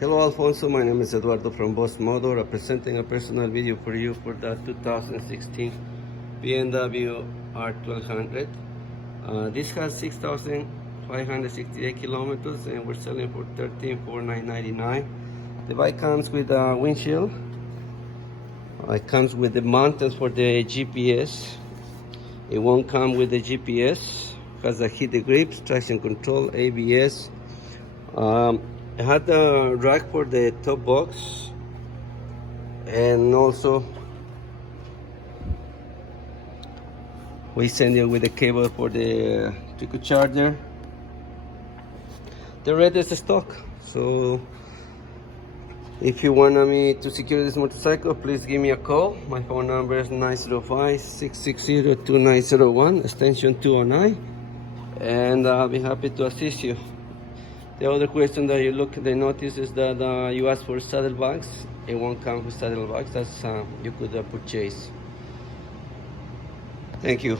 Hello Alfonso, my name is Eduardo from Boss Motor, representing a personal video for you for the 2016 BMW R1200. This has 6,568 kilometers and we're selling for $13,499. The bike comes with a windshield. It comes with the mountains for the GPS. It won't come with the GPS. Has a heated grips, traction control, ABS. It had a rack for the top box, and also we send it with a cable for the trickle charger. The red is the stock. So if you want me to secure this motorcycle, please give me a call. My phone number is 905-660-2901, extension 209, and I'll be happy to assist you. The other question that they notice is that you ask for saddlebags. It won't come with saddlebags. That's you could purchase. Thank you.